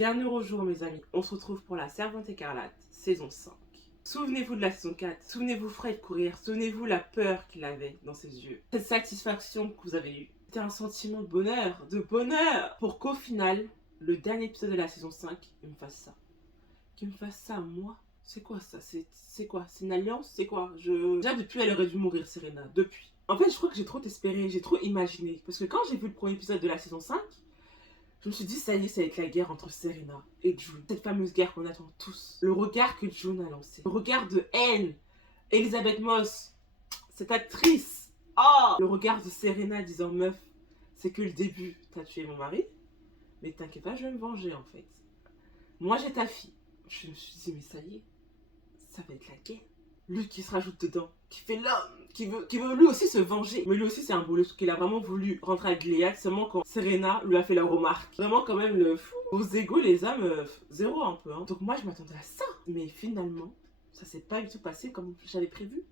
Bien heureux jour mes amis, on se retrouve pour la Servante écarlate, saison 5. Souvenez-vous de la saison 4, souvenez-vous Fred courir, souvenez-vous la peur qu'il avait dans ses yeux. Cette satisfaction que vous avez eue, c'était un sentiment de bonheur, pour qu'au final, le dernier épisode de la saison 5, il me fasse ça. Qu'il me fasse ça, moi. C'est quoi ça? C'est quoi? C'est une alliance? C'est quoi? Déjà depuis, elle aurait dû mourir, Serena, depuis. En fait, je crois que j'ai trop espéré, j'ai trop imaginé. Parce que quand j'ai vu le premier épisode de la saison 5, je me suis dit, ça y est, ça va être la guerre entre Serena et June. Cette fameuse guerre qu'on attend tous. Le regard que June a lancé. Le regard de haine. Elisabeth Moss, cette actrice. Oh, le regard de Serena disant, meuf, c'est que le début. T'as tué mon mari, mais t'inquiète pas, je vais me venger en fait. Moi, j'ai ta fille. Je me suis dit, mais ça y est, ça va être la guerre. Lui qui se rajoute dedans, qui fait l'homme, qui veut lui aussi se venger. Mais lui aussi c'est un boulot, qu'il a vraiment voulu rentrer à Gilead seulement quand Serena lui a fait la remarque. Vraiment quand même le fou. Vos égos les hommes, zéro un peu. Hein. Donc moi je m'attendais à ça. Mais finalement, ça s'est pas du tout passé comme j'avais prévu.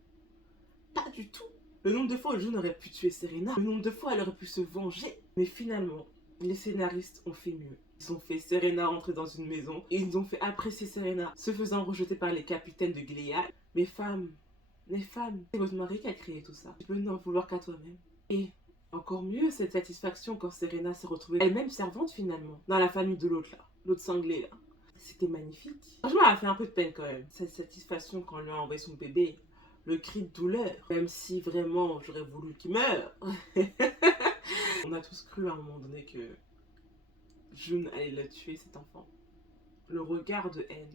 Pas du tout. Le nombre de fois où June aurait pu tuer Serena, le nombre de fois elle aurait pu se venger. Mais finalement, les scénaristes ont fait mieux. Ils ont fait Serena rentrer dans une maison et ils ont fait apprécier Serena, se faisant rejeter par les capitaines de Gilead. Les femmes, c'est votre mari qui a créé tout ça. Tu peux n'en vouloir qu'à toi-même. Et encore mieux, cette satisfaction quand Serena s'est retrouvée elle-même servante finalement, dans la famille de l'autre là, l'autre cinglé là. C'était magnifique. Franchement, elle a fait un peu de peine quand même. Cette satisfaction quand on lui a envoyé son bébé, le cri de douleur, même si vraiment j'aurais voulu qu'il meure. On a tous cru à un moment donné que June allait le tuer, cet enfant. Le regard de haine.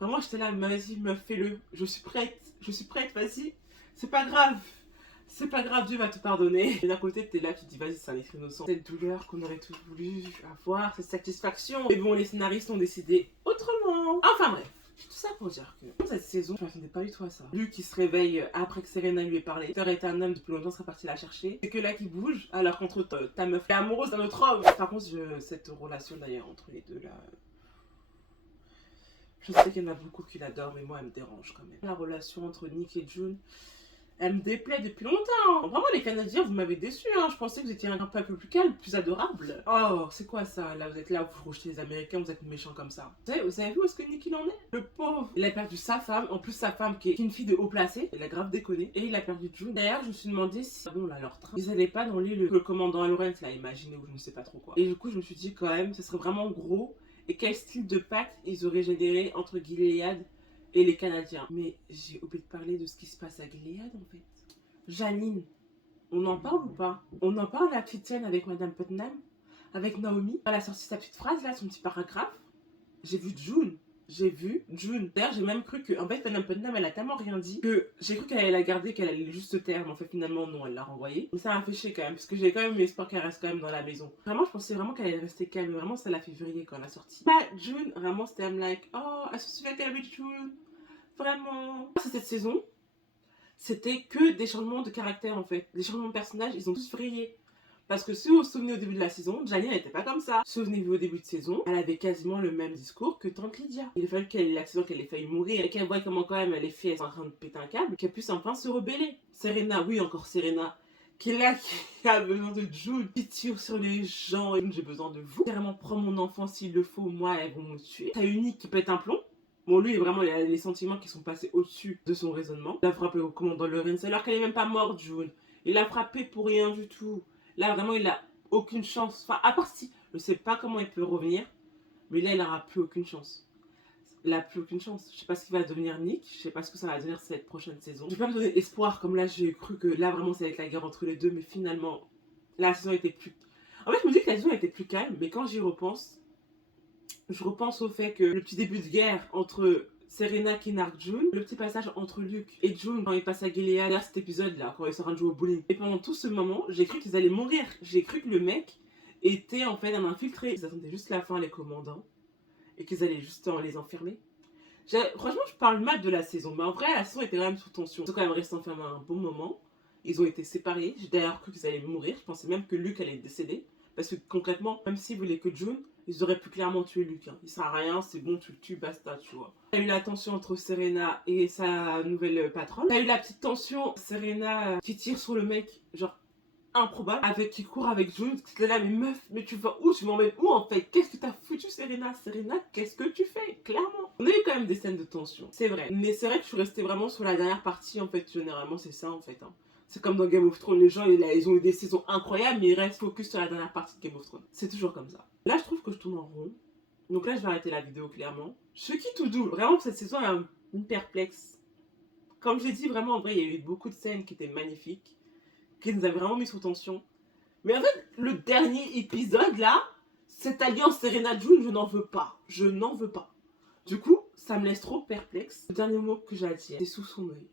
Vraiment, j'étais là, vas-y, meuf, fais-le. Je suis prête, vas-y. C'est pas grave. C'est pas grave, Dieu va te pardonner. Et d'un côté, t'es là, tu te dis, vas-y, c'est un être innocent. Cette douleur qu'on aurait tous voulu avoir, cette satisfaction. Mais bon, les scénaristes ont décidé autrement. Enfin bref. Tout ça pour dire que dans cette saison, je m'attendais pas du tout à ça. Luke qui se réveille après que Serena lui ait parlé. Peter est un homme depuis longtemps, serait parti la chercher. C'est que là qui bouge, alors qu'entre ta meuf est amoureuse d'un autre homme. Par contre, cette relation d'ailleurs entre les deux là. Je sais qu'il y en a beaucoup qui l'adorent, mais moi elle me dérange quand même. La relation entre Nick et June, elle me déplaît depuis longtemps. Vraiment, les Canadiens, vous m'avez déçu. Hein. Je pensais que vous étiez un peu plus calme, plus adorable. Oh, c'est quoi ça? Là, vous êtes là, vous rejetez les Américains, vous êtes méchants comme ça. Vous avez vu où est-ce que Nick il en est? Le pauvre. Il a perdu sa femme, en plus sa femme qui est une fille de haut placé. Il a grave déconné. Et il a perdu June. D'ailleurs, je me suis demandé si, bon là, leur train, ils allaient pas dans l'île que le commandant Lawrence l'a imaginé ou je ne sais pas trop quoi. Et du coup, je me suis dit quand même, ce serait vraiment gros. Et quel style de pacte ils auraient généré entre Gilead et les Canadiens. Mais j'ai oublié de parler de ce qui se passe à Gilead en fait. Janine, on en parle ou pas? On en parle la petite scène avec Madame Putnam? Avec Naomi? Elle a sorti sa petite phrase là, son petit paragraphe. J'ai vu June. D'ailleurs, j'ai même cru que, en fait, Madame Putnam, elle a tellement rien dit que j'ai cru qu'elle allait la garder, qu'elle allait juste se taire. Mais en fait, finalement, non, elle l'a renvoyée. Mais ça m'a fait chier quand même, parce que j'ai quand même eu espoir qu'elle reste quand même dans la maison. Vraiment, je pensais vraiment qu'elle allait rester calme. Vraiment, ça l'a fait vriller quand elle a sorti. Bah, June, vraiment, c'était I'm like, oh, I se souvient qu'elle avait June. Vraiment. C'est cette saison, c'était que des changements de caractère en fait. Des changements de personnages, ils ont tous vrillé. Parce que si vous vous souvenez au début de la saison, Janine n'était pas comme ça. Souvenez-vous au début de saison, elle avait quasiment le même discours que Tante Lydia. Il a fallu qu'elle ait l'accident, qu'elle ait failli mourir et qu'elle voit comment quand même les filles sont en train de péter un câble, qu'elle puisse enfin se rebeller. Serena, oui encore Serena, qui est là, qui a besoin de June, qui tire sur les gens et j'ai besoin de vous. Vraiment, prends mon enfant s'il le faut, moi elles vont me tuer. T'as Unique qui pète un plomb. Bon, lui, vraiment, il a les sentiments qui sont passés au-dessus de son raisonnement. Il a frappé au commandant Lawrence alors qu'elle est même pas morte, June. Il l'a frappé pour rien du tout. Là, vraiment, il a aucune chance. Enfin, à part si, je sais pas comment il peut revenir, mais là, il n'aura plus aucune chance. Il a plus aucune chance. Je sais pas ce qu'il va devenir Nick, je sais pas ce que ça va devenir cette prochaine saison. Je vais pas me donner espoir, comme là, j'ai cru que là, vraiment, ça va être la guerre entre les deux, mais finalement, la saison était plus... En fait, je me dis que la saison était plus calme, mais quand j'y repense, je repense au fait que le petit début de guerre entre Serena qui nargue June, le petit passage entre Luke et June quand il passe à Gilead, derrière cet épisode là, quand ils sont en train de jouer au bowling. Et pendant tout ce moment, j'ai cru qu'ils allaient mourir. J'ai cru que le mec était en fait un infiltré. Ils attendaient juste la fin, les commandants, et qu'ils allaient juste les enfermer. Franchement, je parle mal de la saison, mais en vrai, la saison était quand même sous tension. Ils sont quand même restés enfermés un bon moment. Ils ont été séparés. J'ai d'ailleurs cru qu'ils allaient mourir. Je pensais même que Luke allait décéder. Parce que concrètement, même s'ils voulaient que June, ils auraient pu clairement tuer Luke. Hein. Il sert à rien, c'est bon, tu le tues, basta, tu vois. T'as eu la tension entre Serena et sa nouvelle patronne. T'as eu la petite tension, Serena qui tire sur le mec, genre, improbable avec qui court avec June. C'était là, mais meuf, mais tu vas où? Tu m'emmènes où en fait? Qu'est-ce que t'as foutu, Serena? Serena, qu'est-ce que tu fais? Clairement. On a eu quand même des scènes de tension, c'est vrai. Mais c'est vrai que je suis restée vraiment sur la dernière partie en fait. Généralement, c'est ça en fait. Hein. C'est comme dans Game of Thrones, les gens ils ont eu des saisons incroyables, mais ils restent focus sur la dernière partie de Game of Thrones. C'est toujours comme ça. Là, je trouve que je tourne en rond. Donc là, je vais arrêter la vidéo clairement. Je suis tout doux. Vraiment, cette saison est une perplexe. Comme j'ai dit, vraiment, en vrai, il y a eu beaucoup de scènes qui étaient magnifiques, qui nous avaient vraiment mis sous tension. Mais en fait, le dernier épisode, là, cette alliance Serena-June, je n'en veux pas. Je n'en veux pas. Du coup, ça me laisse trop perplexe. Le dernier mot que j'ai à dire, c'est sous son œil.